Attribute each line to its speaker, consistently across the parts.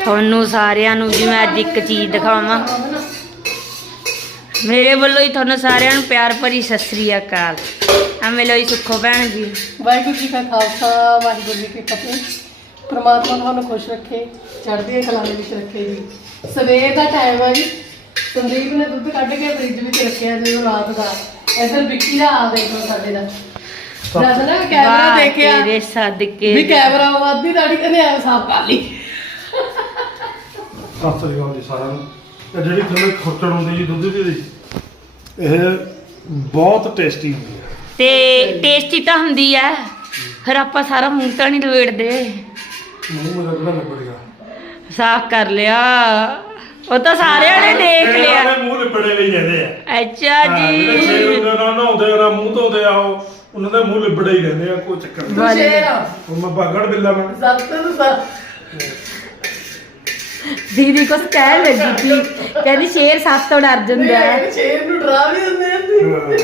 Speaker 1: ਤੁਹਾਨੂੰ ਸਾਰਿਆਂ ਨੂੰ ਜੀ ਮੈਂ ਅੱਜ ਇੱਕ ਚੀਜ਼ ਦਿਖਾਵਾਂ। ਮੇਰੇ ਵੱਲੋਂ ਹੀ ਤੁਹਾਨੂੰ ਸਾਰਿਆਂ ਨੂੰ ਪਿਆਰ ਭਰੀ ਸਤਿ ਸ੍ਰੀ ਅਕਾਲ। ਆ ਮਿਲੋ ਜੀ ਸੁੱਖੋ ਭੈਣ ਜੀ।
Speaker 2: ਵਾਹਿਗੁਰੂ ਜੀ ਕਾ ਖਾਲਸਾ ਵਾਹਿਗੁਰੂ ਜੀ ਕੀ ਫਤਿਹ। ਪ੍ਰਮਾਤਮਾ ਤੁਹਾਨੂੰ ਖੁਸ਼ ਰੱਖੇ, ਚੜ੍ਹਦੀਆਂ ਕਲਾਂ ਦੇ ਵਿੱਚ ਰੱਖੇ ਜੀ। ਸਵੇਰ ਦਾ ਟਾਈਮ ਹੈ ਜੀ। ਸੰਦੀਪ ਨੇ ਦੁੱਧ ਕੱਢ ਕੇ ਫ੍ਰਿਜ ਵਿੱਚ ਰੱਖਿਆ ਜਦੋਂ ਰਾਤ ਦਾ। ਇੱਧਰ ਵਿੱਕੀ ਦਾ ਆ ਦੇਖੋ ਸਾਡੇ ਦਾ। ਜਦ ਨਾ ਕੈਮਰਾ ਦੇਖਿਆ
Speaker 1: ਤੇਰੇ ਸਦਕੇ
Speaker 2: ਵੀ ਕੈਮਰਾ ਵਾਦੀ ਦਾੜੀ ਕਹਿੰਦੇ ਐ ਸਾਫ਼ ਕਰ ਲਈ।
Speaker 3: ਸਤਿ ਸ੍ਰੀ ਅਕਾਲ ਜੀ ਸਾਰਿਆਂ ਨੂੰ। ਇਹ ਜਿਹੜੀ ਤੁਹਾਨੂੰ ਖੁਰਚਣ ਹੁੰਦੀ ਜੀ ਦੁੱਧ ਦੀ, ਇਹ ਬਹੁਤ ਟੇਸਟੀ ਹੁੰਦੀ ਹੈ
Speaker 1: ਤੇ ਟੇਸਟੀ ਤਾਂ ਹੁੰਦੀ ਆ, ਫਿਰ ਆਪਾਂ ਸਾਰਾ ਮੂੰਹ ਤਾਂ ਨਹੀਂ ਲਵੇੜਦੇ।
Speaker 3: ਮੂੰਹ ਮੇਰਾ ਕਿਹੜਾ ਲੱਭੜੇਗਾ,
Speaker 1: ਸਾਫ਼ ਕਰ ਲਿਆ। ਉਹ ਤਾਂ ਸਾਰਿਆਂ ਨੇ ਦੇਖ ਲਿਆ।
Speaker 3: ਮੂੰਹ ਲਿਬੜੇ ਲਈ ਜਾਂਦੇ ਆ।
Speaker 1: ਅੱਛਾ ਜੀ।
Speaker 3: ਜਿਹੜੇ ਨਾ ਨਹਾਉਂਦੇ ਨਾ ਮੂੰਹ ਧੋਦੇ ਆ, ਉਹਨਾਂ ਦਾ ਮੂੰਹ ਲਿਬੜੇ ਹੀ ਰਹਿੰਦੇ ਆ, ਕੋਈ ਚੱਕਰ ਨਹੀਂ।
Speaker 2: ਤੂੰ ਸ਼ੇਰ ਆ।
Speaker 3: ਹੁਣ ਮੈਂ ਬਾਗੜ ਬਿੱਲਾ ਮੈਂ
Speaker 2: ਸੱਤ ਨੂੰ ਸੱਤ।
Speaker 1: ਦੀਦੀ ਕੁਛ ਕਹਿ ਲੱਗੀ ਸੀ, ਕਹਿੰਦੀ ਸ਼ੇਰ ਸੱਪ ਤੋਂ ਡਰ ਜਾਂਦਾ ਹੈ।
Speaker 2: ਸ਼ੇਰ ਨੂੰ ਡਰਾ ਵੀ ਦਿੰਦੇ ਆ ਤੁਸੀਂ।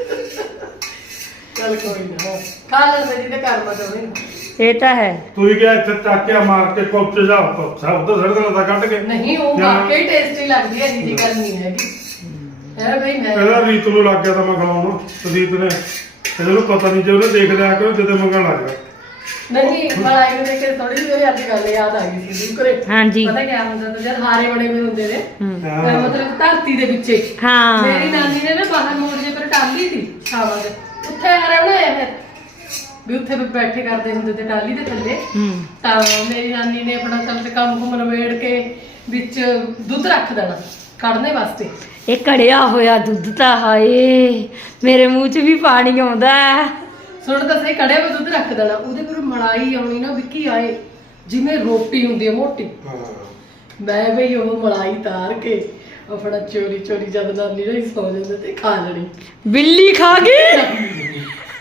Speaker 2: ਚੱਲ ਕੋਈ ਨਾ ਖਾ ਲੈਂਦੇ ਜਿਹਦੇ ਘਰ ਮਾ ਚਾਹੁੰਦੇ।
Speaker 1: ਇਹ ਤਾਂ ਹੈ।
Speaker 3: ਤੁਸੀਂ ਕਿਹਾ ਇੱਥੇ ਚਾਕਿਆ ਮਾਰ ਕੇ ਕੋਪਤੇ ਜਾ ਸਭ ਤੋਂ ਸੜ ਦੇਣਾ ਕੱਢ ਕੇ।
Speaker 2: ਨਹੀਂ ਉਹ ਵਾਕਈ ਟੇਸਟੀ ਲੱਗਦੀ ਹੈ, ਜੀ ਗੱਲ ਨਹੀਂ ਹੈਗੀ। ਇਹ ਬਈ ਮੈਂ
Speaker 3: ਇਹਦਾ ਰੀਤ ਨੂੰ ਲੱਗ ਗਿਆ ਤਾਂ ਮੈਂ ਖਵਾਉਣਾ। ਸੁਦੀਪ ਨੇ ਇਹਨੂੰ ਪਤਾ ਨਹੀਂ, ਜੇ ਉਹਨੇ ਦੇਖ ਲਿਆ ਕਿ ਜਦੋਂ ਮੰਗਣ ਲੱਗ ਗਿਆ।
Speaker 2: ਨਹੀਂ ਮਲਾਈ ਨੂੰ ਦੇਖ ਕੇ ਥੋੜੀ ਜਿਹੀ ਮੇਰੀ ਅੱਜ ਗੱਲ ਯਾਦ ਆ ਗਈ ਸੀ ਘਰੇ।
Speaker 1: ਹਾਂਜੀ।
Speaker 2: ਪਤਾ ਕਿਆ ਹੁੰਦਾ ਤਾਂ ਜਦ ਹਾਰੇ ਬੜੇ ਹੋਏ ਹੁੰਦੇ ਨੇ,
Speaker 3: ਹਾਂ।
Speaker 2: ਮਤਲਬ ਧਰਤੀ ਦੇ ਵਿੱਚੇ।
Speaker 1: ਹਾਂ।
Speaker 2: ਮੇਰੀ ਨਾਨੀ ਨੇ ਨਾ ਬਾਹਰ ਮੋੜ ਜੇ ਪਰ ਟਾਲੀ ਸੀ ਛਾਵਾਂ ਦੇ, ਉੱਥੇ ਹਾਰਾ ਬਣਾਇਆ ਹੈ ਵੀ ਉੱਥੇ ਬੈਠੇ ਕਰਦੇ ਹੁੰਦੇ ਤੇ ਟਾਲੀ ਦੇ ਥੱਲੇ। ਤਾਂ ਮੇਰੀ ਨਾਨੀ ਨੇ ਆਪਣਾ ਕੰਮ ਕੁਮ ਨਵੇੜ ਕੇ ਵਿੱਚ ਦੁੱਧ ਰੱਖ ਦੇਣਾ ਕੱਢਣੇ ਵਾਸਤੇ।
Speaker 1: ਇਹ ਕੜਿਆ ਹੋਇਆ ਦੁੱਧ ਤਾਂ ਹਾਏ ਮੇਰੇ ਮੂੰਹ 'ਚ ਵੀ ਪਾਣੀ ਆਉਂਦਾ ਹੈ।
Speaker 2: ਸੁਣ ਤਾਂ ਸਹੀ, ਕੜਿਆ ਹੋਇਆ ਦੁੱਧ ਰੱਖ ਦੇਣਾ, ਉਹਦੇ ਪਰ ਮਲਾਈ ਆਉਣੀ ਨਾ ਵਿੱਕੀ ਆਏ ਜਿਵੇਂ ਰੋਟੀ ਹੁੰਦੀ ਹੈ ਮੋਟੀ। ਮੈਂ ਬਈ ਉਹ ਮਲਾਈ ਤਾਰ ਕੇ ਆਪਣਾ ਚੋਰੀ ਚੋਰੀ ਜਦ ਨਾਨੀ ਨੂੰ ਸੌ ਜਾਂਦੇ ਤੇ ਖਾ ਲੈਣੀ।
Speaker 1: ਬਿੱਲੀ ਖਾ ਗਈ।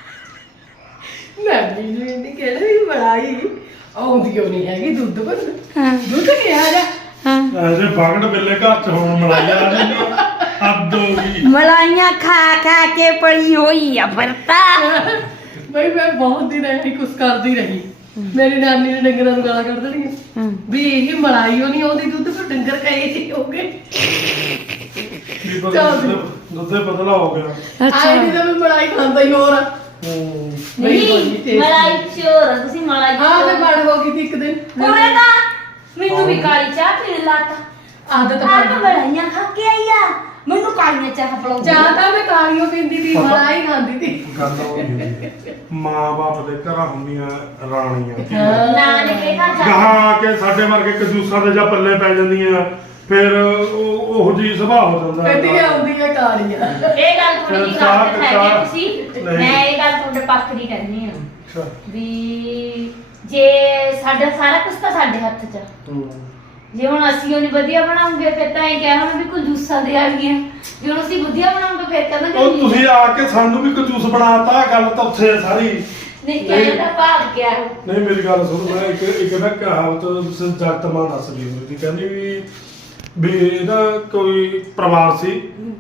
Speaker 2: ਨਾਨੀ ਨੂੰ ਇਹਨੇ ਕਹਿਣਾ ਵੀ ਮਲਾਈ ਆਉਂਦੀ ਓ ਨਹੀਂ ਹੈਗੀ ਦੁੱਧ ਪਰ।
Speaker 1: ਹਾਂ
Speaker 2: ਦੁੱਧ ਕਿਹਾ ਜਾ
Speaker 1: ਹਾਂ।
Speaker 3: ਐਸੇ ਬਾਗੜ ਬਿੱਲੇ ਘਰ ਚ ਹੋਣ ਮਲਾਈਆਂ ਨਹੀਂ ਹੱਦ ਹੋ ਗਈ।
Speaker 1: ਮਲਾਈਆਂ ਖਾ ਖਾ ਕੇ ਪੜੀ ਹੋਈ ਆ ਵਰਤਾ।
Speaker 2: ਬਈ ਮੈਂ ਬਹੁਤ ਦਿਨ ਐਂ ਕੁਛ ਕਰਦੀ ਰਹੀ। ਮੇਰੀ ਨਾਨੀ ਨੇ ਡੰਗਰਾਂ ਨੂੰ ਗਾਲਾਂ ਕੱਢ ਦੇਣੀਆਂ ਵੀ ਇਹ ਮਲਾਈ ਓ ਨਹੀਂ ਆਉਂਦੀ ਦੁੱਧ ਪਰ ਡੰਗਰ ਕਹੇ ਜੀ ਹੋ ਗਏ।
Speaker 3: ਦੁੱਧੇ ਬਦਲਾ ਹੋ ਗਿਆ।
Speaker 2: ਆਏ ਨਹੀਂ ਤਾਂ ਮੈਂ ਮਲਾਈ ਖਾਂਦਾ ਹੀ ਹੋਰ ਆ।
Speaker 1: ਨਹੀਂ ਮਲਾਈ ਚੋਰ ਤੁਸੀਂ ਮਲਾਈ
Speaker 2: ਹਾਂ ਮੈਂ ਬੜ ਹੋ ਗਈ ਸੀ ਇੱਕ ਦਿਨ।
Speaker 1: ਕੋਰੇ ਦਾ ਮੈਨੂੰ ਵੀ ਕਾਲੀ ਚਾਹ ਪੀਣ ਲਾਤਾ।
Speaker 2: ਆਦਤ
Speaker 1: ਆਹ ਤਾਂ ਮਲਾਈਆਂ ਖਾ ਕੇ ਆਈ ਆ, ਮੈਨੂੰ ਕਾਲੀਆਂ ਚਾਹ ਪਲਾਉਂਦੀ।
Speaker 2: ਚਾਹ ਤਾਂ ਮੈਂ ਕਾਲੀਓ ਪੀਂਦੀ ਸੀ, ਮਲਾਈ ਖਾਂਦੀ ਸੀ।
Speaker 3: ਗੱਲ ਉਹ ਨਹੀਂ, ਮਾਂ ਬਾਪ ਦੇ ਘਰਾਂ ਹੁੰਦੀਆਂ ਰਾਣੀਆਂ।
Speaker 1: ਨਾਨਕੇ ਘਰ ਜਾ
Speaker 3: ਗਾਹਾਂ ਕੇ ਸਾਡੇ ਵਰਗੇ ਕਜੂਸਾਂ ਦੇ ਜਾਂ ਪੱਲੇ ਪੈ ਜਾਂਦੀਆਂ, ਫਿਰ ਉਹ ਜੀ ਸੁਭਾਅ ਹੋ ਜਾਂਦਾ।
Speaker 2: ਕੱਢੀਆਂ ਆਉਂਦੀਆਂ ਕਾਲੀਆਂ।
Speaker 1: ਇਹ ਗੱਲ ਥੋੜੀ ਜਿਹੀ ਗਲਤ ਹੈ ਤੁਸੀਂ।
Speaker 3: ਨਹੀਂ।
Speaker 1: ਮੈਂ ਇਹ ਗੱਲ ਤੁਹਾਡੇ ਪੱਖ ਦੀ ਕਹਿੰਦੀ ਆ ਵੀ ਜੇ ਸਾਡਾ ਸਾਰਾ ਕੁਝ ਤਾਂ ਸਾਡੇ ਹੱਥ 'ਚ ਆ। ਜੇ ਹੁਣ ਅਸੀਂ ਉਹਨੂੰ ਵਧੀਆ ਬਣਾਉਂਗੇ ਫਿਰ ਤਾਂ ਇਹ ਕਹਿ ਹੁਣ ਵੀ ਕੰਜੂਸਾਂ ਦੇ ਆ ਗਈਆਂ। ਜੇ ਹੁਣ ਅਸੀਂ ਵਧੀਆ ਬਣਾਉਂਗੇ ਫਿਰ ਕਹਿੰਦਾ
Speaker 3: ਉਹ ਤੁਸੀਂ ਆ ਕੇ ਸਾਨੂੰ ਵੀ ਕੰਜੂਸ ਬਣਾਤਾ। ਗੱਲ ਤਾਂ ਉੱਥੇ ਹੈ ਸਾਰੀ।
Speaker 1: ਨਹੀਂ ਕਹਿੰਦਾ ਭਾਗ ਗਿਆ।
Speaker 3: ਨਹੀਂ ਮੇਰੀ ਗੱਲ ਸੁਣ, ਮੈਂ ਇੱਕ ਨਾ ਕਹਾਵਤ ਜਗਤ ਮਾਂ ਦੱਸਦੀ ਹੁੰਦੀ ਸੀ, ਕਹਿੰਦੀ ਵੀ ਨਾ ਕੋਈ ਪਰਿਵਾਰ ਸੀ,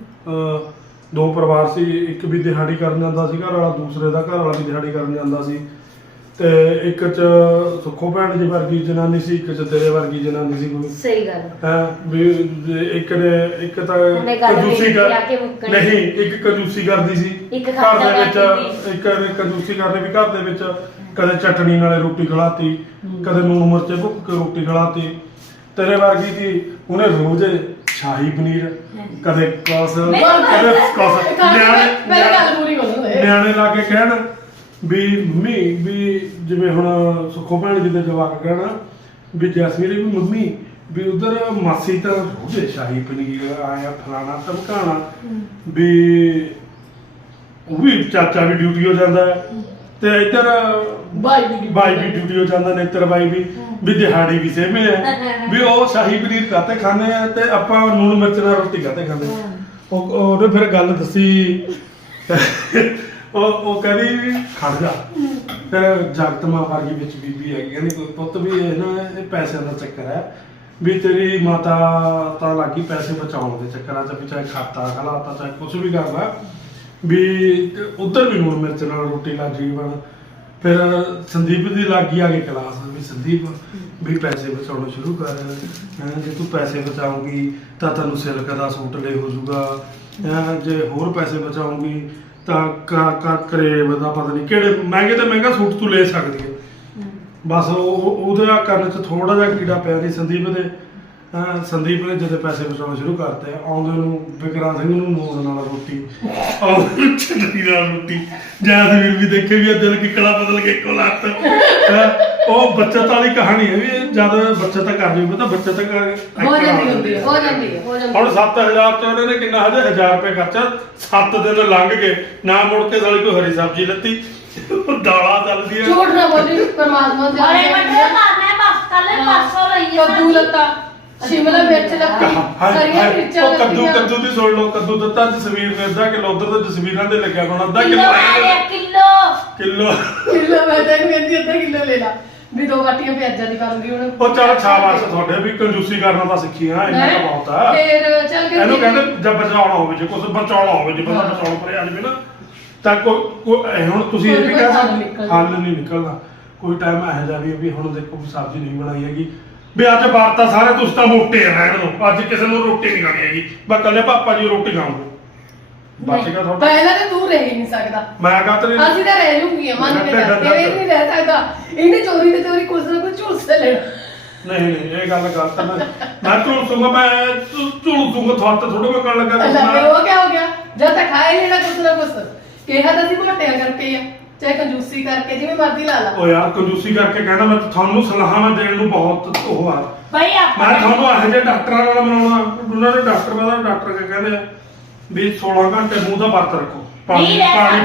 Speaker 3: ਦੋ ਪਰਿਵਾਰ ਸੀ। ਇੱਕ ਵੀ ਦਿਹਾੜੀ ਕਰਨ ਜਾਂਦਾ ਸੀ ਘਰ ਵਾਲਾ, ਦੂਸਰੇ ਦਾ ਘਰ ਵਾਲਾ ਵੀ ਦਿਹਾੜੀ ਕਰਨ ਜਾਂਦਾ ਸੀ। ਤੇ ਇੱਕ ਚ ਸੁੱਖੋ ਭੈਣ ਜੀ ਵਰਗੀ ਜਨਾਨੀ ਸੀ, ਇੱਕ ਚ ਤੇਰੇ ਵਰਗੀ ਜਨਾਨੀ ਸੀ ਕੋਈ।
Speaker 1: ਸਹੀ ਗੱਲ
Speaker 3: ਹੈ ਵੀ ਇੱਕ ਤਾਂ ਕੰਜੂਸੀ ਨਹੀਂ, ਇੱਕ ਕੰਜੂਸੀ ਕਰਦੀ ਸੀ ਘਰ ਦੇ ਵਿੱਚ, ਇੱਕ ਕੰਜੂਸੀ ਕਰਦੇ ਵੀ ਘਰ ਦੇ ਵਿੱਚ ਕਦੇ ਚਟਣੀ ਨਾਲੇ ਰੋਟੀ ਖਿਲਾਤੀ, ਕਦੇ ਲੂਣ ਮਿਰਚ ਭੁੱਕ ਕੇ ਰੋਟੀ ਖਿਲਾਤੀ। ਤੇਰੇ ਵਰਗੀ ਸੀ, ਉਹਨੇ ਰੋਜ਼ ਸ਼ਾਹੀ ਪਨੀਰ, ਕਦੇ ਕੁਛ ਕਦੇ ਕੁਛ। ਨਿਆਣੇ ਲਾ ਕੇ ਕਹਿਣ ਵੀ ਮੰਮੀ ਵੀ ਜਿਵੇਂ ਹੁਣ ਸੁੱਖੋ ਭੈਣ ਜੀ ਦੇ ਜਵਾਕ ਕਹਿਣਾ ਵੀ ਜੈਸਮੀਨ ਵੀ ਮੰਮੀ ਵੀ ਉਧਰ ਮਾਸੀ ਤਾਂ ਰੋਜ਼ ਸ਼ਾਹੀ ਪਨੀਰ ਆਇਆ ਫਲਾਣਾ ਧਮਕਾਣਾ ਵੀ ਉਹ ਵੀ ਚਾਚਾ ਵੀ ਡਿਊਟੀ ਹੋ ਜਾਂਦਾ ਹੈ ਤੇ ਇੱਧਰ ਬਾਈ ਵੀ ਡਿਊਟੀ ਹੋ ਜਾਂਦਾ, ਨੇਤਰ ਬਾਈ ਵੀ ਦਿਹਾੜੀ ਵੀ ਸੇਮੇ ਹੈ ਵੀ ਉਹ ਸ਼ਾਹੀ ਪਨੀਰ ਕਾਤੇ ਖਾਂਦੇ ਆ ਤੇ ਆਪਾਂ ਲੂਣ ਮਿਰਚ ਨਾਲ ਰੋਟੀ ਕਾਤੇ ਖਾਂਦੇ। ਉਹਨੇ ਫਿਰ ਗੱਲ ਦੱਸੀ। ਉਹ ਕਹਿੰਦੀ ਵੀ ਖੜ ਜਾ। ਫਿਰ ਜਗਤ ਮਾਂ ਵਰਗੀ ਵਿੱਚ ਬੀਬੀ ਹੈਗੀ, ਕਹਿੰਦੀ ਕੋਈ ਪੁੱਤ ਵੀ ਇਹ ਨਾ ਇਹ ਪੈਸਿਆਂ ਦਾ ਚੱਕਰ ਹੈ ਵੀ ਤੇਰੀ ਮਾਤਾ ਤਾਂ ਲੱਗੀ ਪੈਸੇ ਬਚਾਉਣ ਦੇ ਚੱਕਰਾਂ 'ਚ, ਵੀ ਚਾਹੇ ਖਾਤਾ ਖਲਾਤਾ ਚਾਹੇ ਕੁਛ ਵੀ ਕਰਦਾ ਵੀ ਉਧਰ ਵੀ ਲੂਣ ਮਿਰਚ ਨਾਲ ਰੋਟੀ ਲੱਗ ਗਈ ਬਣ। ਫਿਰ ਸੰਦੀਪ ਦੀ ਲੱਗੀ ਆ ਕੇ ਕਲਾਸ ਵੀ ਸੰਦੀਪ ਵੀ ਪੈਸੇ ਬਚਾਉਣੇ ਸ਼ੁਰੂ ਕਰ। ਜੇ ਤੂੰ ਪੈਸੇ ਬਚਾਉਂਗੀ ਤਾਂ ਤੈਨੂੰ ਸਿਲਕ ਦਾ ਸੂਟ ਲੈ ਹੋ ਜਾਊਗਾ। ਜੇ ਹੋਰ ਪੈਸੇ ਬਚਾਉਂਗੀ ਤਾਂ ਕਰੇਬ ਦਾ ਪਤਾ ਨਹੀਂ ਕਿਹੜੇ ਮਹਿੰਗੇ ਤੋਂ ਮਹਿੰਗਾ ਸੂਟ ਤੂੰ ਲੈ ਸਕਦੀ ਹੈ। ਬਸ ਉਹਦੇ ਕਰਨ 'ਚ ਥੋੜਾ ਜਿਹਾ ਕੀੜਾ ਪਿਆ ਨਹੀਂ ਸੰਦੀਪ ਦੇ। ਸੰਦੀਪ ਨੇ ਜਦੋਂ ਪੈਸੇ ਬਚਾਉਣੇ ਸ਼ੁਰੂ ਕਰਤੇ ਆਉਂਦੇ ਨੂੰ ਵਿਕਰਾਂ ਸਿੰਘ ਨੂੰ ਮੋੜ ਨਾਲ ਰੋਟੀ ਆਉਂਦੇ ਨੂੰ ਚਟਨੀ ਨਾਲ ਰੋਟੀ। ਜੈਸਵੀਰ ਵੀ ਦੇਖੇ ਵੀ ਦਿਲ ਕਿੱਕੜਾ ਬਦਲ ਕੇ ਇੱਕੋ ਲੱਤ। ਉਹ ਬੱਚਤ ਵਾਲੀ ਕਹਾਣੀ ਹੈ ਵੀ ਜਦ ਬੱਚਤ ਕਰ ਲਈ ਤਾਂ ਬੱਚਤ
Speaker 2: ਹੋ ਜਾਂਦੀ ਹੁੰਦੀ ਹੈ, ਹੋ ਜਾਂਦੀ ਹੈ, ਹੋ ਜਾਂਦੀ
Speaker 3: ਹੁਣ 7000 ਤੋਂ ਇਹਨਾਂ ਨੇ ਕਿੰਨਾ ਹਜੇ 1000 ਰੁਪਏ ਖਰਚਾ 7 ਦਿਨ ਲੰਘ ਗਏ ਨਾ ਮੁੜ ਕੇ ਸਾਲੀ ਕੋਈ ਹਰੀ ਸਬਜ਼ੀ ਲੱਤੀ ਦਾਲਾਂ ਚੱਲਦੀਆਂ।
Speaker 2: ਝੂਠ ਨਾ ਬੋਲੀ ਪਰਮਾਤਮਾ ਦੇ
Speaker 1: ਅਰੇ ਮਟਰ ਮਾਰਨਾ ਬਸ ਕੱਲ ਪਰਸੋਂ ਲਈ
Speaker 2: ਕੱਦੂ ਲੱਤਾ ਸ਼ਿਮਲਾ ਮਿਰਚ ਲੱਤੀ ਹਰੀਆਂ ਮਿਰਚਾਂ
Speaker 3: ਉਹ
Speaker 2: ਲੱਤੀਆਂ।
Speaker 3: ਕੱਦੂ ਦੀ ਸੁਣ ਲਓ। ਕੱਦੂ ਦਿੱਤਾ ਜਸਵੀਰ ਨੇ ਅੱਧਾ ਕਿਲੋ ਉਧਰ ਤੇ ਜਸਵੀਰਾਂ ਦੇ ਲੱਗਿਆ ਹੁਣ ਅੱਧਾ
Speaker 1: ਕਿਲੋ
Speaker 3: ਕਿਲੋ
Speaker 2: ਕਿਲੋ ਮੈਂ ਤੈਨੂੰ ਕਹਿੰਦੀ ਅੱਧਾ ਕਿਲੋ ਲੈ ਲਾ ਵੀ 2 ਬਾਟੀਆਂ ਪਿਆਜ਼ਾਂ ਦੀ ਕਰੂੰਗੀ ਹੁਣ।
Speaker 3: ਉਹ ਚੱਲ ਸ਼ਾਬਾਸ਼ ਤੁਹਾਡੇ ਵੀ ਕੰਜੂਸੀ ਕਰਨਾ ਤਾਂ ਸਿੱਖੀ ਆ ਇੰਨਾ ਤਾਂ ਬਹੁਤ ਆ।
Speaker 2: ਫਿਰ ਚੱਲ ਕੇ
Speaker 3: ਇਹਨੂੰ ਕਹਿੰਦੇ ਜਦ ਬਚਾਉਣਾ ਹੋਵੇ ਜੇ ਕੁਝ ਬਚਾਉਣਾ ਹੋਵੇ ਜੇ ਬੰਦਾ ਬਚਾਉਣ ਪਰ ਆ ਜਾਵੇ ਨਾ ਤਾਂ ਹੁਣ ਤੁਸੀਂ ਇਹ ਵੀ ਕਹਿ ਸਕਦੇ ਹੱਲ ਨਹੀਂ ਨਿਕਲਦਾ। ਕੋਈ ਟਾਈਮ ਇਹੋ ਜਿਹਾ ਵੀ ਹੁਣ ਦੇਖੋ ਵੀ ਸਬਜ਼ੀ ਨਹੀਂ ਬਣਾਈ ਹੈਗੀ ਵੀ ਅੱਜ ਵਾਰਤਾ ਸਾਰੇ ਤੁਸੀਂ ਤਾਂ ਮੋਟੇ ਰਹਿਣ ਦੋ ਅੱਜ ਕਿਸੇ ਨੂੰ ਰੋਟੀ ਨਹੀਂ ਖਾਣੀ ਹੈਗੀ ਬਸ ਕੱਲੇ ਪਾਪਾ ਜੀ ਰੋਟੀ ਖਾਣਗੇ ਬਚ ਗਿਆ ਤੁਹਾਡਾ।
Speaker 2: ਪਹਿਲਾਂ ਤੇ ਤੂੰ ਰਹਿ ਹੀ ਨਹੀਂ ਸਕਦਾ।
Speaker 3: ਮੈਂ ਕਹਾਂ ਤੇ
Speaker 2: ਅਸੀਂ ਤਾਂ ਰਹਿ ਲੂੰਗੀ ਮੰਨ ਕੇ ਚੱਲ ਇਹ ਨਹੀਂ ਰਹਿ ਸਕਦਾ। ਇਹਨੇ ਚੋਰੀ ਤੇ ਚੋਰੀ ਕੁਛ ਨਾ ਕੁਛ ਝੂਠ ਲੈਣਾ।
Speaker 3: ਨਹੀਂ ਇਹ ਗੱਲ ਗਲਤ ਹੈ। ਮੈਂ ਝੂਠੂਗਾ ਮੈਂ ਝੂਠੂਗਾ ਤੁਹਾਡੇ ਥੋੜਾ ਮੈਂ ਕਰਨ ਲੱਗਾ
Speaker 2: ਫਿਰ ਉਹ ਕੀ ਹੋ ਗਿਆ ਜਦ ਤੱਕ ਖਾਏ ਲੈਣਾ ਕੁਛ ਨਾ ਕੁਛ ਕਿਹਾ ਤਾਂ ਸੀ ਮੋਟਿਆਂ ਕਰਕੇ ਆ ਚਾਹੇ ਕੰਜੂਸੀ ਕਰਕੇ ਜਿਵੇਂ ਮਰਜ਼ੀ ਲਾ ਲਾ।
Speaker 3: ਉਹ ਯਾਰ ਕੰਜੂਸੀ ਕਰਕੇ ਕਹਿਣਾ ਮੈਂ ਤੁਹਾਨੂੰ ਸਲਾਹਾਂ ਮੈਂ ਦੇਣ ਨੂੰ ਬਹੁਤ ਉਹ ਆ
Speaker 1: ਭਾਈ ਆਪਾਂ
Speaker 3: ਮੈਂ ਤੁਹਾਨੂੰ ਇਹੋ ਜਿਹੇ ਡਾਕਟਰਾਂ ਨਾਲ ਬਣਾਉਣਾ ਉਹਨਾਂ ਦੇ ਡਾਕਟਰ ਕਹਿੰਦੇ ਆ ਵੀ 16 ਘੰਟੇ ਮੂੰਹ ਦਾ ਵਰਤ ਰੱਖੋ ਪਾਣੀ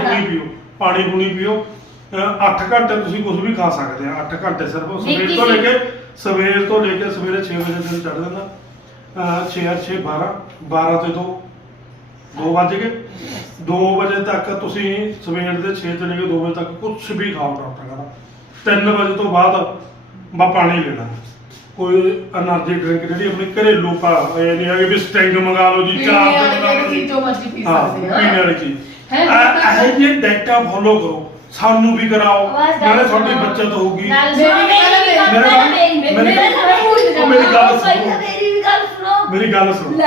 Speaker 3: ਪੂਣੀ ਪੀਓ 8 ਘੰਟੇ ਤੁਸੀਂ ਕੁਝ ਵੀ ਖਾ ਸਕਦੇ ਆ 8 ਘੰਟੇ ਸਿਰਫ ਸਵੇਰ ਤੋਂ ਲੈ ਕੇ ਸਵੇਰੇ 6 ਵਜੇ ਦਿਨ ਚੜ੍ਹ ਜਾਂਦਾ 6 12 ਤੇ 2 ਵੱਜ ਗਏ 2 ਵਜੇ ਤੱਕ ਤੁਸੀਂ ਸਵੇਰ ਦੇ 6 ਤੋਂ ਲੈ ਕੇ 2 ਵਜੇ ਤੱਕ ਕੁਝ ਵੀ ਖਾਓ ਡਾਕਟਰ ਕਹਿੰਦਾ 3 ਵਜੇ ਤੋਂ ਬਾਅਦ ਬਾ ਪਾਣੀ ਲੈਣਾ ਕੋਈ એનર્ਜੀ ਡਰਿੰਕ ਜਿਹੜੀ ਆਪਣੀ ਘਰੇਲੂ ਇਹ ਨਹੀਂ ਹੈ ਕਿ ਸਟਿੰਗ ਮੰਗਾ ਲਓ ਜੀ ਚਾਹ
Speaker 2: ਜੋ ਮਰਜ਼ੀ ਪੀ ਸਕਦੇ ਆ
Speaker 3: ਪੀਣ ਵਾਲੀ ਚੀਜ਼ ਇਹ ਜੇ ਡਾਟਾ ਫੋਲੋ ਕਰੋ ਸਾਨੂੰ ਵੀ ਕਰਾਓ ਨਾਲੇ ਤੁਹਾਡੀ ਬੱਚਤ ਹੋਊਗੀ। ਮੇਰੀ ਗੱਲ ਸੁਣੋ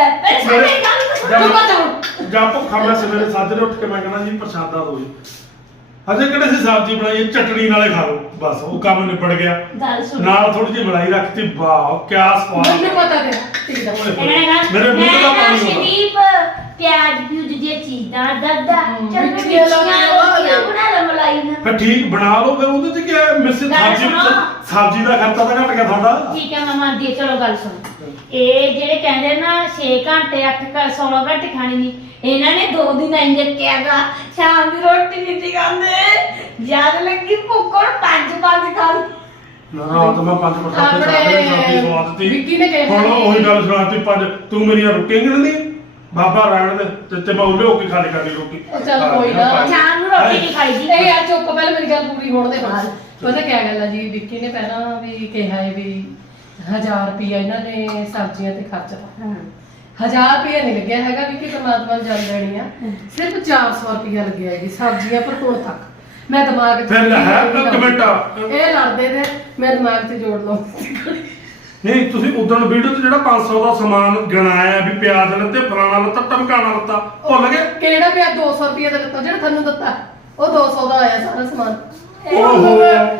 Speaker 3: ਜਾਂ ਭੁੱਖਾ ਮੈਂ ਸਵੇਰੇ ਸਾਜਰੇ ਉੱਠ ਕੇ ਮੈਂ ਕਹਿੰਦਾ ਜੀ ਪ੍ਰਸ਼ਾਦਾ ਦੋ ਜੀ ਅਜੇ ਕਿਹੜੇ ਸੀ ਸਬਜ਼ੀ ਬਣਾਈ ਚਟਣੀ ਨਾਲੇ ਖਾ ਲਓ ਬਸ ਉਹ ਕੰਮ ਨਿਬੜ ਗਿਆ ਨਾਲ ਥੋੜੀ ਜਿਹੀ ਮਲਾਈ ਰੱਖਤੀ ਵਾਹ ਕੀ ਸਵਾਦ
Speaker 2: ਮੈਨੂੰ ਪਤਾ ਤੇਰਾ
Speaker 3: ਮੇਰੇ ਮੂੰਹ ਦਾ ਪਾਣੀ
Speaker 1: ਸ਼ਰੀਫ ਪਿਆਜ਼ ਪਿਊਜ਼ ਜੇ ਚੀਜ਼ਾਂ ਦਾਦਾ ਚਲ ਮਿੱਠੀਆਂ ਬਣਾ ਲਾ ਮਲਾਈ ਨਾਲ
Speaker 3: ਫਿਰ ਠੀਕ ਬਣਾ ਲਓ ਫਿਰ ਉਹਦੇ ਚ ਕੀ ਹੈ ਮਿਸ ਸਬਜ਼ੀ ਦਾ ਖਰਚਾ ਤਾਂ ਘਟ ਗਿਆ ਤੁਹਾਡਾ।
Speaker 1: ਠੀਕ ਹੈ ਮੈਂ ਮੰਨਦੀ ਹਾਂ ਚਲੋ ਗੱਲ ਸੁਣ ਇਹ ਜਿਹੜੇ ਕਹਿੰਦੇ ਨਾ 6 ਘੰਟੇ 16 ਘੰਟੇ ਖਾਣੀ ਨਹੀਂ ਇਹਨਾਂ ਨੇ 2 ਦਿਨ ਇੰਜ ਕਿਹਾਗਾ ਸ਼ਾਮ ਦੀ ਰੋਟੀ ਨਹੀਂ ਖਾਂਦੇ ਜਦ ਲੱਗੀ ਭੁੱਖ 5 ਖਾਂ
Speaker 3: ਰਾਤ ਮੈਂ 5 ਸਬਜ਼ੀ ਸਵਾਦ
Speaker 2: ਵਿੱਕੀ ਨੇ ਕਿਹਾ
Speaker 3: ਹੁਣ ਉਹੀ ਗੱਲ ਸੁਣਾਤੀ 5 ਤੂੰ ਮੇਰੀਆਂ ਰੋਟੀਆਂ ਗਿਣਦੀ ਬਾਬਾ ਰਹਿਣ ਦੇ ਤੇ ਮੈਂ ਉਹਲੇ ਹੋ ਕੇ ਖਾਲੀ ਕਰਦੀ ਰੋਟੀ।
Speaker 2: ਚੱਲ ਕੋਈ ਨਾ
Speaker 1: ਸ਼ਾਮ ਨੂੰ ਰੋਟੀ ਨਹੀਂ ਖਾਈਦੀ
Speaker 2: ਨਹੀਂ ਯਾਰ ਚੁੱਪ ਪਹਿਲਾਂ ਮੇਰੀ ਗੱਲ ਪੂਰੀ ਹੋਣ ਦੇ ਬਾਅਦ ਪਤਾ ਕੀ ਗੱਲ ਆ ਜੀ ਵਿੱਕੀ ਨੇ ਪਹਿਲਾਂ ਵੀ ਕਿਹਾ ਹੈ ਵੀ 1000 ਰੁਪਇਆ ਇਹਨਾਂ ਨੇ ਸਬਜ਼ੀਆਂ ਤੇ ਖਰਚਤਾ 1000 ਰੁਪਇਆ ਨਹੀਂ ਲੱਗਿਆ ਹੈਗਾ ਵਿੱਕੀ ਪਰਮਾਤਮਾ ਨੂੰ ਜਾਣ ਦੇਣੀ ਆ ਸਿਰਫ 400 ਰੁਪਇਆ ਲੱਗਿਆ ਜੀ ਸਬਜ਼ੀਆਂ ਪਰ ਕੋਲ ਤੱਕ ਮੈਂ ਦਿਮਾਗ
Speaker 3: ਫਿਰ ਹੈ ਕਮੈਂਟ
Speaker 2: ਇਹ ਲੜਦੇ ਨੇ ਮੈਂ ਦਿਮਾਗ ਤੇ ਜੋੜ ਲਵਾਂ
Speaker 3: ਨਹੀਂ ਤੁਸੀਂ ਉਦੋਂ ਵੀਡੀਓ ਤੇ ਜਿਹੜਾ 500 ਦਾ ਸਮਾਨ ਗਣਾਇਆ ਵੀ ਪਿਆਜ਼ ਲੱਤੇ ਫਲਾਣਾ ਲੱਤਾ ਟਮਕਾਣਾ ਲੱਤਾ ਭੁੱਲ ਗਏ
Speaker 2: ਕਿਹੜਾ ਪਿਆ 200 ਰੁਪਏ ਦਾ ਦਿੱਤਾ ਜਿਹੜਾ ਤੁਹਾਨੂੰ ਦਿੱਤਾ ਉਹ 200 ਦਾ ਆਇਆ ਸਾਰਾ ਸਮਾਨ
Speaker 3: ਓਹੋ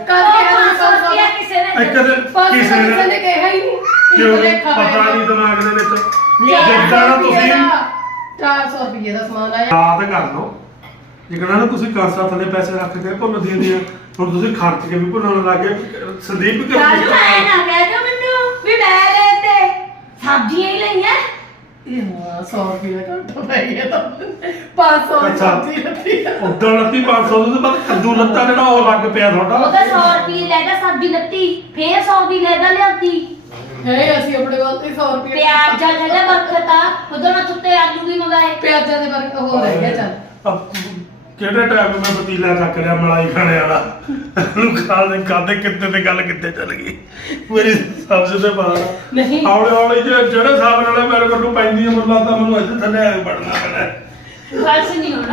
Speaker 1: ਕਰਕੇ ਕਿਸੇ ਨੇ
Speaker 3: ਇੱਕ ਦਿਨ
Speaker 2: ਕਿਸੇ ਨੇ ਕਿਹਾ ਹੀ ਨਹੀਂ
Speaker 3: ਕਿਉਂ ਪਤਾ ਨਹੀਂ ਦਿਮਾਗ ਦੇ ਵਿੱਚ ਜਿੱਦਾਂ ਨਾ ਤੁਸੀਂ
Speaker 2: 400 ਰੁਪਏ ਦਾ ਸਮਾਨ ਆਇਆ
Speaker 3: ਯਾਦ ਕਰ ਲਓ ਜਿਕਣਾ ਨਾ ਤੁਸੀਂ ਕਾਸਾ ਥੱਲੇ ਪੈਸੇ ਰੱਖ ਕੇ ਭੁੱਲ ਦੀਆਂ ਹੁਣ ਤੁਸੀਂ ਖਰਚ ਕੇ ਵੀ ਭੁੱਲਣ ਲੱਗ ਗਏ ਸੰਦੀਪ ਕਿ
Speaker 1: ਨਾ ਕਹਿ ਦਿਓ ਮੈਨੂੰ ਵੀ ਮੈਂ ਲੈ ਤੇ ਸਬਜ਼ੀਆਂ ਹੀ ਲਈਆਂ
Speaker 2: ਇਹ 100 ਰੁਪਏ ਦਾ ਘੱਟ ਪੈ ਗਿਆ ਤਾਂ 500 ਦੀ ਸਬਜ਼ੀ ਲੱਤੀ
Speaker 3: ਉਦੋਂ ਲੱਤੀ 500 ਦੇ ਬਾਅਦ ਕੱਦੂ ਲੱਤਾ ਜਿਹੜਾ ਉਹ ਲੱਗ ਪਿਆ ਤੁਹਾਡਾ
Speaker 1: ਉਹਦਾ 100 ਰੁਪਏ ਲੈਦਾ ਸਬਜ਼ੀ ਲੱਤੀ ਫੇਰ 100 ਦੀ ਲੈਦਾ ਲਿਆਤੀ
Speaker 2: ਹੈ ਅਸੀਂ ਆਪਣੇ ਵੱਲ ਤੇ 100 ਰੁਪਏ
Speaker 1: ਪਿਆਜ਼ਾਂ ਲੈ ਬਰਕਤਾ ਉਦੋਂ ਨਾ ਸੁੱਤੇ ਆਲੂ ਵੀ ਮੰਗਾਏ
Speaker 2: ਪਿਆਜ਼ਾਂ ਦੇ ਬਰਕਤ ਹੋ ਰਹਿ ਗਿਆ ਚੱਲ
Speaker 3: ਕਿਹੜੇ ਟਾਈਮ ਮੈਂ ਪਤੀਲਾ ਚੱਕ ਲਿਆ ਮਲਾਈ ਖਾਣੇ ਵਾਲਾ ਨੂੰ ਖਾਦੇ ਕਿੱਤੇ ਤੇ ਗੱਲ ਕਿੱਤੇ ਚੱਲ ਗਈ ਮੇਰੀ ਸਬਜ਼ੀ ਤੇ ਬਾਹਰ
Speaker 2: ਨਹੀਂ
Speaker 3: ਹੌਲੀ ਜਿਹੜੇ ਸਾਹਬ ਨਾਲੇ ਮੇਰੇ ਕੋਲ ਨੂੰ ਪੈਂਦੀ ਹੈ ਮੁੱਲਾ ਤਾਂ ਮੈਨੂੰ ਇੱਥੇ ਥੱਲੇ ਆ ਪੜਨਾ ਪੈਣਾ
Speaker 1: ਫਰਸ਼ ਨਹੀਂ ਹੋਣਾ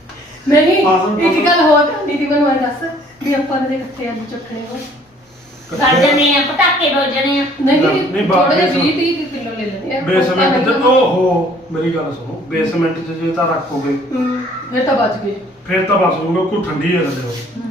Speaker 2: ਨਹੀਂ ਇੱਕ ਗੱਲ ਹੋਰ ਕਰਨੀ ਦੀ ਮੈਨੂੰ ਦੱਸ ਵੀ ਆਪਾਂ ਦੇ ਇਕੱਠੇ ਆਲੂ ਚੱਕਣੇ ਹੋ
Speaker 1: ਗੜ ਜਣੇ ਆ ਪਟਾਕੇ ਵੱਜਣੇ ਆ
Speaker 2: ਨਹੀਂ
Speaker 3: ਨਹੀਂ,
Speaker 2: ਥੋੜੇ ਜਿਹੇ
Speaker 3: ਬੇਸਮੈਂਟ-
Speaker 2: 20-30 ਕਿਲੋ ਲੈ ਲੈਣੇ ਆ
Speaker 3: ਬੇਸਮੈਂਟ ਚ ਓਹੋ ਮੇਰੀ ਗੱਲ ਸੁਣੋ, ਬੇਸਮੈਂਟ ਚ ਜੇ ਤਾਂ ਰੱਖੋਗੇ
Speaker 2: ਫਿਰ ਤਾਂ ਬਚ ਗਏ।
Speaker 3: ਫਿਰ ਤਾਂ ਬਸ ਹੋਊਗਾ, ਕੋਈ ਠੰਡੀ ਹੈ ਥੱਲੇ ਉਹ।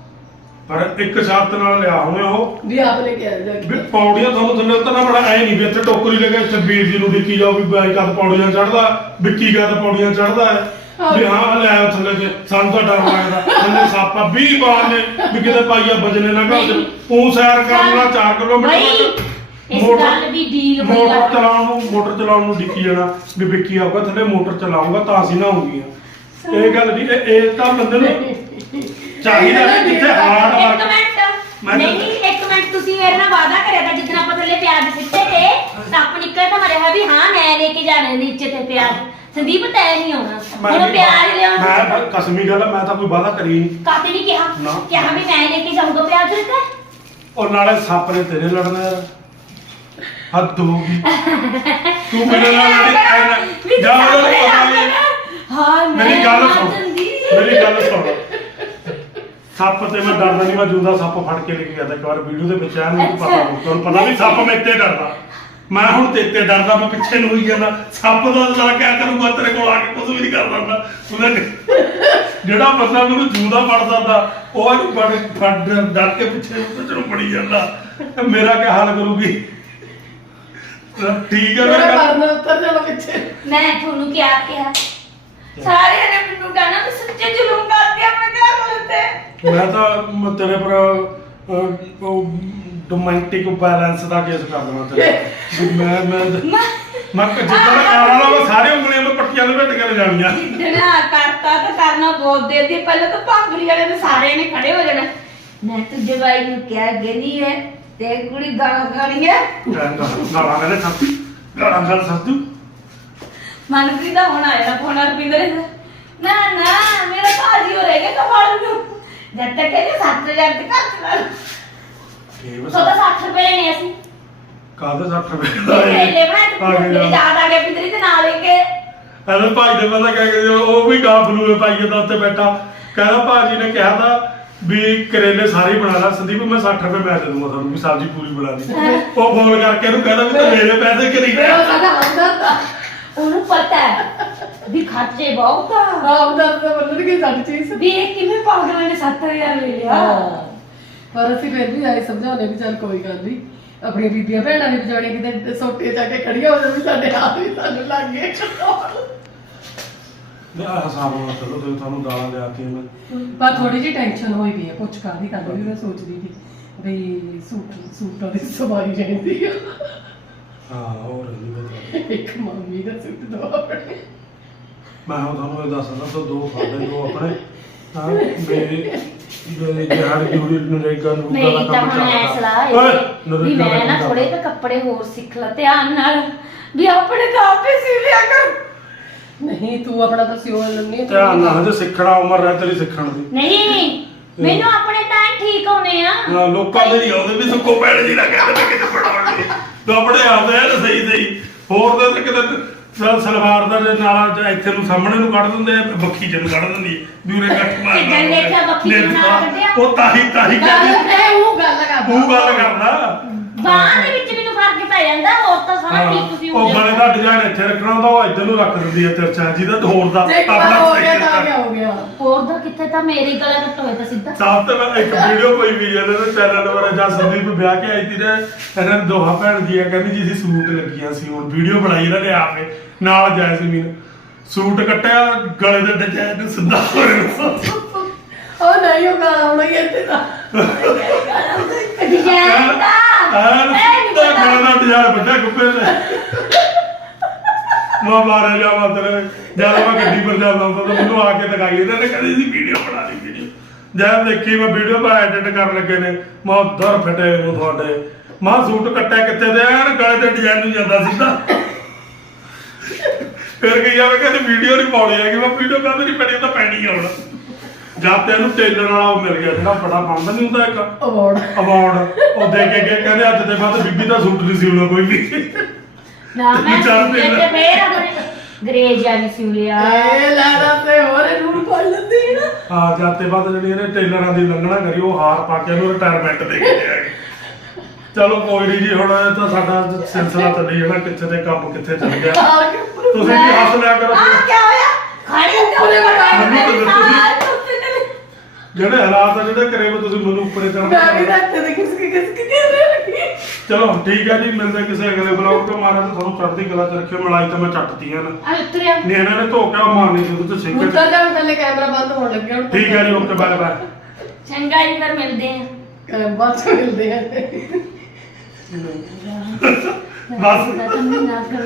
Speaker 3: ਪਰ ਇੱਕ ਸ਼ਰਤ ਨਾਲ ਲਿਆ ਹੋਣੇ ਉਹ
Speaker 2: ਵੀ ਆਪ ਲੈ ਕੇ ਆ ਜਾ
Speaker 3: ਵੀ ਪੌੜੀਆਂ ਤੁਹਾਨੂੰ ਥੱਲੇ ਉਤਰਨਾ ਬੜਾ ਐ ਨਹੀਂ ਵੀ ਇੱਥੇ ਟੋਕਰੀ ਲੈ ਕੇ ਇੱਥੇ ਵੀਰ ਜੀ ਨੂੰ ਡਿੱਕੀ ਜਾਓ ਵੀ ਬਾਈ ਕਦ ਪੌੜੀਆਂ ਚੜਦਾ, ਵਿੱਕੀ ਕਦ ਪੌੜੀਆਂ ਚੜਦਾ ਹੈ ਵੀ ਹਾਂ ਲੈ ਥੱਲੇ ਤੇ ਸਾਨੂੰ ਤਾਂ ਡਰ ਲੱਗਦਾ ਥੱਲੇ ਸੱਪ ਆ 20 ਬਾਰ ਨੇ ਵੀ ਕਿਤੇ ਪਾਈਆ ਬਜਨੇ ਨਾ ਘਰ ਤੂੰ ਸੈਰ ਕਰਨਾ 4 ਕਿਲੋਮੀਟਰ
Speaker 1: ਇਸ ਗੱਲ ਦੀ ਡੀਲ ਹੋਈ
Speaker 3: ਮੋਟਰ ਚਲਾਉਣ ਨੂੰ ਡਿੱਕੀ ਜਾਣਾ ਵੀ ਵਿੱਕੀ ਆਊਗਾ ਥੱਲੇ ਮੋਟਰ ਚਲਾਊਗਾ ਤਾਂ ਅਸੀਂ ਨਹਾਉਂਗੀਆਂ। ਇਹ ਗੱਲ ਨਹੀਂ, ਇਹ ਤਾਂ ਬੰਦੇ ਨੂੰ ਚਾਹੀਦਾ ਵੀ ਜਿੱਥੇ ਹਾਰਡ
Speaker 1: ਇੱਕ
Speaker 3: ਵਰਕ
Speaker 1: ਮਿੰਟ ਨਹੀਂ ਇੱਕ ਮਿੰਟ ਤੁਸੀਂ ਮੇਰੇ ਨਾਲ ਵਾਅਦਾ ਕਰਿਆ ਤਾਂ ਜਿੱਦਣ ਆਪਾਂ ਥੱਲੇ ਪਿਆਜ਼ ਸਿੱਟੇ ਤੇ ਸੱਪ ਨਿਕਲਿਆ ਤਾਂ ਮਰਿਆ ਵੀ ਹਾਂ ਮੈਂ ਲੈ ਕੇ ਜਾਣੇ ਨੀਚੇ ਤੇ ਪਿਆਜ਼। ਸੰਦੀਪ ਤੈ ਨਹੀਂ ਆਉਣਾ ਹੁਣ ਪਿਆਜ਼ ਲਿਆਉਣਾ।
Speaker 3: ਮੈਂ ਕਸਮੀ ਗੱਲ ਮੈਂ ਤਾਂ ਕੋਈ ਵਾਅਦਾ ਕਰੀ ਨਹੀਂ।
Speaker 1: ਕਾਤੇ ਨਹੀਂ ਕਿਹਾ ਵੀ ਮੈਂ ਲੈ ਕੇ ਜਾਊਂਗਾ ਪਿਆਜ਼ ਤੇ
Speaker 3: ਔਰ ਨਾਲੇ ਸੱਪ ਨੇ ਤੇਰੇ ਲੜਨਾ ਯਾਰ, ਹੱਦ ਹੋ ਗਈ। ਤੂੰ ਮੇਰੇ ਨਾਲ ਲੜੀ ਜਾ
Speaker 1: ਹਾਂ
Speaker 3: ਮੇਰੀ ਗੱਲ ਸੁਣ ਸੱਪ ਤੇ ਮੈਂ ਡਰਦਾ ਨਹੀਂ, ਮੈਂ ਜੂਦਾ ਸੱਪ ਫੜ ਕੇ ਲੈ ਕੇ ਗਿਆ ਤਾਂ ਇੱਕ ਵਾਰ ਵੀਡੀਓ ਦੇ ਵਿੱਚ ਆ ਮੈਨੂੰ ਤੁਹਾਨੂੰ ਪਤਾ ਵੀ ਸੱਪ ਮੇਰੇ ਤੇ ਡਰਦਾ, ਮੈਂ ਹੁਣ ਤੇਤੇ ਡਰਦਾ, ਮੈਂ ਪਿੱਛੇ ਨੂੰ ਹੋਈ ਜਾਂਦਾ ਸੱਪ ਦਾ ਸਾਲਾ ਕਿਆ ਕਰੂਗਾ ਤੇਰੇ ਕੋਲ ਆ ਕੇ ਕੁਝ ਵੀ ਨਹੀਂ ਕਰ ਸਕਦਾ। ਉਹਨੇ ਜਿਹੜਾ ਬੰਦਾ ਮੈਨੂੰ ਜੂਦਾ ਫੜਦਾ ਹੁੰਦਾ ਉਹ ਇਹਨੂੰ ਫੜ ਡਰ ਕੇ ਪਿੱਛੇ ਨੂੰ ਚਲੋ ਫੜੀ ਜਾਂਦਾ। ਮੇਰਾ ਕੀ ਹਾਲ ਕਰੂਗੀ? ਠੀਕ ਹੈ
Speaker 2: ਮੇਰਾ ਮਰਨ ਉੱਤਰ ਜਾਣਾ ਪਿੱਛੇ।
Speaker 1: ਮੈਂ ਤੁਹਾਨੂੰ ਕਿਹਾ ਸਾਰਿਆਂ ਨੇ ਮੈਨੂੰ ਕਹਿਣਾ ਵੀ ਸੱਚੇ ਜ਼ੁਲਮ ਕਰਦੇ ਆਪਣੇ ਘਰ ਵਾਲੇ ਤੇ।
Speaker 3: ਮੈਂ ਤਾਂ ਤੇਰੇ ਪਰ ਡੋਮੈਂਟਿਕ ਬੈਲੈਂਸ ਦਾ ਕੇਸ ਕਰ ਦੇਣਾ ਤੇਰੇ ਵੀ ਮੈਂ ਜਿੱਦਾਂ ਕਾਰਾਂ ਨਾਲ ਸਾਰੇ ਉਂਗਲੀਆਂ में ਪੱਟੀਆਂ ਲਪੇਟ ਕੇ ਜਾਣੀਆਂ।
Speaker 1: ਜਿੱਦਣਾ ਕਰਤਾ ਤਾਂ ਕਰਨਾ ਬਹੁਤ ਦੇਰ ਦੀ ਪਹਿਲਾਂ ਤਾਂ ਭਾਂਗਰੀ ਵਾਲੇ ਨੇ ਸਾਰੇ ਨੇ ਖੜੇ ਹੋ ਜਾਣਾ। ਮੈਂ ਤੁਝੇ ਬਾਈ ਨੂੰ ਕਿਹਾ ਗਈ ਹੈ ਤੇ ਕੁੜੀ ਗਾਲਾਂ ਗਾਣੀ ਹੈ
Speaker 3: ਗਾਲਾਂ ਕਹਿੰਦੇ ਸੱਤੂ ਗਾਲਾਂ ਗੱਲ ਸੱਤੂ
Speaker 1: ਮਨਪ੍ਰੀਤ ਦਾ ਹੁਣ ਆਇਆ ਫੋਨ ਰਪਿੰਦਰ ਨਾ ਮੇਰਾ ਭਾਜੀ ਹੋ ਰਹੇਗਾ ਕਮਾਲ ਨੂੰ ਜਦ ਤੱਕ ਕਹਿੰਦੇ 7000 ਤੇ ਘਰ ਚਲਾ
Speaker 3: ਕੀ ਬਸ
Speaker 1: ਸੋਦਾ 60 ਰੁਪਏ ਨੇ ਅਸੀਂ
Speaker 3: ਕਾਹਦੇ 60 ਰੁਪਏ ਦਾ
Speaker 1: ਲੈ ਬਣਾ ਮੇਰੇ ਯਾਦ ਆ ਗਿਆ ਪਿੰਦਰੀ ਤੇ ਨਾਲ ਲੈ ਕੇ
Speaker 3: ਐਵੇਂ ਭਾਈ ਦੇ ਪਤਾ ਕਹਿ ਕੇ ਉਹ ਵੀ ਗਾਂ ਬਲੂਏ ਪਾਈਏ ਦਾ ਉੱਤੇ ਬੈਠਾ ਕਹਿੰਦਾ ਭਾਜੀ ਨੇ ਕਿਹਾ ਤਾਂ ਵੀ ਕਰੇਲੇ ਸਾਰੇ ਬਣਾ ਲਾ ਸੰਦੀਪ ਮੈਂ 60 ਰੁਪਏ ਮੈਂ ਦੇ ਦੂੰਗਾ ਤੁਹਾਨੂੰ ਵੀ ਸਬਜ਼ੀ ਪੂਰੀ ਬਣਾ ਲਈ। ਉਹ ਫੋਨ ਕਰਕੇ ਇਹਨੂੰ ਕਹਿੰਦਾ ਵੀ ਤੂੰ ਮੇਰੇ ਪੈਸੇ ਕਰੀ
Speaker 2: ਮੇਰਾ ਸਾਡਾ ਹਮਦਰਦ ਆ।
Speaker 1: ਉਹਨੂੰ ਪਤਾ ਹੈ ਵੀ ਖਰਚੇ ਬਹੁਤ ਆ
Speaker 2: ਹਮਦਰਦ ਤਾਂ ਬੰਨਣ ਕੀ ਸਾਡੀ ਚੀਜ਼।
Speaker 1: ਵੀ ਇਹ ਕਿਵੇਂ ਪਾਗਲ ਨੇ 7000 ਲੈ ਲਿਆ।
Speaker 2: ਪਰ ਅਸੀਂ ਫਿਰ ਵੀ ਆਏ ਸਮਝਾਉਣੇ ਵੀ ਚੱਲ ਕੋਈ ਗੱਲ ਨਹੀਂ ਆਪਣੀ ਬੀਬੀਆਂ ਭੈਣਾਂ ਦੀ ਵਿਚਾਰੇ ਕਿਤੇ ਸੋਟੇ ਜਾ ਕੇ ਖੜੀਆਂ ਹੋ ਜਾਣ ਸਾਡੇ ਹੱਥ ਵੀ ਸਾਨੂੰ ਲੱਗ ਗਏ।
Speaker 3: ਹਿਸਾਬ ਨਾਲ ਚਲੋ ਤੇ ਤੁਹਾਨੂੰ ਗਾਲਾਂ ਲਿਆਤੀਆਂ ਮੈਂ
Speaker 2: ਪਰ ਥੋੜੀ ਜਿਹੀ ਟੈਨਸ਼ਨ ਹੋਈ ਵੀ ਹੈ ਕੁਛ ਕਾਹਦੀ ਗੱਲ ਵੀ ਮੈਂ ਸੋਚਦੀ ਸੀ ਵੀ ਸੂਟਾਂ ਦੀ ਸਵਾਈ ਰਹਿੰਦੀ ਆ।
Speaker 3: ਹਾਂ ਹੋਰ ਨਹੀਂ
Speaker 2: ਇੱਕ ਮੰਮੀ ਦਾ ਸੂਟ ਦੋ ਆਪਣੇ
Speaker 3: ਮੈਂ ਹੁਣ ਤੁਹਾਨੂੰ ਇਹ ਦੱਸਦਾ ਤਾਂ ਦੋ ਸਾਡੇ ਦੋ ਆਪਣੇ ਹਾਂ ਮੇਰੇ ਜਹਾਰ ਜੂੜੀ ਨਰੇਗਾ ਨੂੰ
Speaker 1: ਮੇਰੀ ਤਾਂ ਹੁਣ ਐ ਸਲਾਹ ਹੈ ਵੀ ਮੈਂ ਨਾ ਥੋੜੇ ਤੇ ਕੱਪੜੇ ਹੋਰ ਸਿੱਖ ਲਾ ਧਿਆਨ ਨਾਲ ਵੀ ਆਪਣੇ ਤਾਂ ਆਪੇ ਸੀ ਲਿਆ ਕਰ।
Speaker 2: ਨਹੀਂ ਤੂੰ ਆਪਣਾ ਤਾਂ ਸਿਓ ਲੈਣੀ
Speaker 3: ਧਿਆਨ ਨਾਲ ਹਜੇ ਸਿੱਖਣਾ ਉਮਰ ਹੈ ਤੇਰੀ ਸਿੱਖਣ ਦੀ।
Speaker 1: ਨਹੀਂ ਮੈਨੂੰ ਆਪਣੇ ਤਾਂ ਠੀਕ ਆਉਣੇ ਆ।
Speaker 3: ਹਾਂ ਲੋਕਾਂ ਦੇ ਨਹੀਂ ਆਉਂਦੇ ਵੀ ਸੁੱਕੋ ਪੈਣ ਜੀ ਲੱਗਿਆ ਤੇ ਕਿਤੇ ਪੜਾਉਣਗੇ ਤੂੰ ਆਪਣੇ ਆਉਂਦੇ ਆ ਸਹੀ ਹੋਰ ਤਾਂ ਕਿਤੇ ਸਲਵਾਰ ਦਾ ਨਾਲਾ ਇੱਥੇ ਨੂੰ ਸਾਹਮਣੇ ਨੂੰ ਕੱਢ ਦਿੰਦੇ ਆ ਬੱਖੀ ਚ ਨੂੰ ਕੱਢ ਦਿੰਦੀ ਹੈ ਦੂਰੇ ਕੱਟ ਮਾਰ
Speaker 1: ਕਿੱਦਾਂ ਦੇਖਿਆ ਬੱਖੀ ਚ ਨਾਲ ਕੱਢਿਆ
Speaker 3: ਉਹ ਤਾਹੀ
Speaker 2: ਉਹ ਗੱਲ
Speaker 3: ਕਰਦਾ
Speaker 1: ਬਾਹਾਂ ਦੇ ਵਿੱਚ ਮੈਨੂੰ ਫਰਕ ਪੈ ਜਾਂਦਾ ਹੋਰ ਤਾਂ ਸਾਰਾ ਠੀਕ ਤੁਸੀਂ
Speaker 3: ਉਹ ਬਣੇ ਦਾ ਡਿਜ਼ਾਈਨ ਇੱਥੇ ਰੱਖਣਾ ਹੁੰਦਾ ਉਹ ਇੱਧਰ ਨੂੰ ਰੱਖ ਦਿੰਦੀ ਹੈ ਤਿਰਛਾ ਜਿਹਦਾ ਹੋਰ ਦਾ
Speaker 2: ਆਪਣਾ ਹੋ ਗਿਆ ਤਾਂ ਕਿਆ ਹੋ ਗਿਆ
Speaker 1: ਹੋਰ ਦਾ ਕਿੱਥੇ ਤਾਂ ਮੇਰੀ ਗਲਾ ਕੱਟ ਹੋਇਆ ਤਾਂ ਸਿੱਧਾ
Speaker 3: ਸਾਫ ਤੇ ਮੈਂ ਇੱਕ ਵੀਡੀਓ ਕੋਈ ਵੀ ਇਹਦੇ ਤੇ ਚੈਨਲ ਵਾਲਾ ਜਾਂ ਸੰਦੀਪ ਵਿਆਹ ਕੇ ਆਈ ਸੀ ਤੇ ਇਹਨਾਂ ਨੇ ਦੋਹਾਂ ਭੈਣ ਜੀ ਕਹਿੰਦੀ ਜੀ ਸੀ ਸੂਟ ਲੱਗੀਆਂ ਸੀ ਹੁਣ ਵੀਡੀਓ ਬਣਾਈ ਇਹਨਾਂ ਨੇ ਆਪੇ ਨਾਲ ਜੈਸਮੀਨ ਸੂਟ ਕੱਟਿਆ ਗਲੇ ਦੇ ਡਿਜ਼ਾਈਨ ਨੂੰ ਸਿੱਧਾ
Speaker 2: ਉਹ ਨਹੀਂ ਉਹ ਗਾਣਾ ਆਉਣਾ ਹੀ ਇੱਥੇ ਦਾ
Speaker 1: ਡਿਜ਼ਾਈਨ ਦਾ
Speaker 3: ਸਿੱਧਾ ਗਲੇ ਦਾ ਡਿਜ਼ਾਈਨ ਵੱਡਾ ਗੁੱਪੇ ਨੇ ਮੈਂ ਮਾਰੇ ਜਾਵਾਂ ਤੇਰੇ ਜਦ ਮੈਂ ਗੱਡੀ ਪਰ ਜਾਂਦਾ ਹੁੰਦਾ ਤਾਂ ਮੈਨੂੰ ਆ ਕੇ ਦਿਖਾਈ ਇਹਨਾਂ ਨੇ ਕਹਿੰਦੇ ਸੀ ਵੀਡੀਓ ਬਣਾ ਲਈ ਵੀਡੀਓ ਜਦ ਦੇਖੀ ਮੈਂ ਵੀਡੀਓ ਪਾ ਐਡਿਟ ਕਰਨ ਲੱਗੇ ਨੇ ਮੈਂ ਉਧਰ ਫਟੇ ਨੂੰ ਤੁਹਾਡੇ ਮਾਂ ਸੂਟ ਕੱਟਿਆ ਕਿੱਥੇ ਦੇ ਯਾਰ ਗਲੇ ਦੇ ਡਿਜ਼ਾਈਨ ਨੂੰ ਜਾਂਦਾ ਸਿੱਧਾ ਫਿਰ ਕੀ ਆ ਮੈਂ ਕਹਿੰਦੇ ਵੀਡੀਓ ਨਹੀਂ ਪਾਉਣੀ ਹੈਗੀ ਮੈਂ ਵੀਡੀਓ ਕਹਿੰਦੇ ਨਹੀਂ ਪੈਣੀ ਤਾਂ ਪੈਣੀ ਆ ਹੁਣ ਜਦ ਤੇ ਇਹਨੂੰ ਟੇਲਰ ਵਾਲਾ ਉਹ ਮਿਲ ਗਿਆ ਜਿਹੜਾ ਬੜਾ ਬਣਦਾ ਨਹੀਂ ਹੁੰਦਾ ਇੱਕ ਅਵਾਰਡ ਉਹ ਦੇ ਕੇ ਗਏ ਕਹਿੰਦੇ ਅੱਜ ਦੇ ਬਾਅਦ ਬੀਬੀ ਦਾ ਸੂਟ ਨਹੀਂ ਸਿਉਣਾ ਕੋਈ ਵੀ
Speaker 1: ਨਾ ਮੈਂ ਤੇ ਮੇਰਾ ਗਰੇਜ ਵਾਲੀ ਸਿਉਲਿਆ
Speaker 2: ਇਹ ਲਾਦਾ ਤੇ ਹੋਰ ਇਹਨੂੰ ਪੜ ਲੈਂਦੀ ਨਾ
Speaker 3: ਹਾਂ ਜਦ ਤੇ ਬਾਅਦ ਜਿਹੜੀ ਇਹਨੇ ਟੇਲਰਾਂ ਦੀ ਲੰਘਣਾ ਕਰੀ ਉਹ ਹਾਰ ਪਾ ਕੇ ਇਹਨੂੰ ਰਿਟਾਇਰਮੈਂਟ ਦੇ ਕੇ ਆਏ ਚਲੋ ਕੋਈ ਨਹੀਂ ਜੀ, ਹੁਣ ਇਹ ਤਾਂ ਸਾਡਾ ਸਿਲਸਿਲਾ ਚੱਲੀ ਜਾਣਾ, ਕਿੱਥੇ ਤੇ ਕੰਮ ਕਿੱਥੇ ਚੱਲ ਗਿਆ। ਤੁਸੀਂ ਵੀ ਹੱਸ ਲਿਆ ਕਰੋ।
Speaker 1: ਕੀ ਹੋਇਆ? ਖਾਣੇ ਉੱਤੇ
Speaker 3: ਮੈਨੂੰ ਤਾਂ ਦੱਸੋ ਜਿਹੜੇ ਹਾਲਾਤ ਆ ਜਿਹੜੇ ਘਰੇ ਵਿੱਚ ਤੁਸੀਂ ਮੈਨੂੰ ਉੱਪਰੇ
Speaker 2: ਮੈਂ ਵੀ
Speaker 3: ਚੜ੍ਹਨਾ।
Speaker 2: ਰੱਖੇ ਦੇ ਕਿਸ ਕੇ ਲੱਗੀ।
Speaker 3: ਚਲੋ ਠੀਕ ਹੈ ਜੀ, ਮਿਲਦੇ ਕਿਸੇ ਅਗਲੇ ਬਲੌਗ ਤੇ। ਮਾਰਾ ਤਾਂ ਤੁਹਾਨੂੰ ਚੜ੍ਹਦੀ ਕਲਾ ਚ ਰੱਖਿਓ। ਮਲਾਈ ਤਾਂ ਮੈਂ ਚੱਟਤੀਆਂ ਨੇ,
Speaker 1: ਆ ਉਤਰਿਆ
Speaker 3: ਨਹੀਂ ਇਹਨਾਂ ਨੇ ਧੋ ਕੇ ਉਹ ਮਾਰਨੀ ਸੀ ਉਹਦੇ ਤੇ ਸਿੰਕ
Speaker 2: ਮੁੱਦਾ
Speaker 3: ਚ।
Speaker 2: ਜਾਣ ਥੱਲੇ ਕੈਮਰਾ ਬੰਦ ਹੋਣ ਲੱਗਿਆ ਹੁਣ।
Speaker 3: ਠੀਕ ਹੈ ਜੀ, ਓਕੇ, ਬਾਏ ਬਾਏ।
Speaker 1: ਚੰਗਾ ਜੀ, ਫਿਰ ਮਿਲਦੇ ਆ।
Speaker 2: ਬਾਅਦ ਚ ਮਿਲਦੇ ਆ।
Speaker 3: ਬਸ
Speaker 1: ਤਾਂ ਨਾ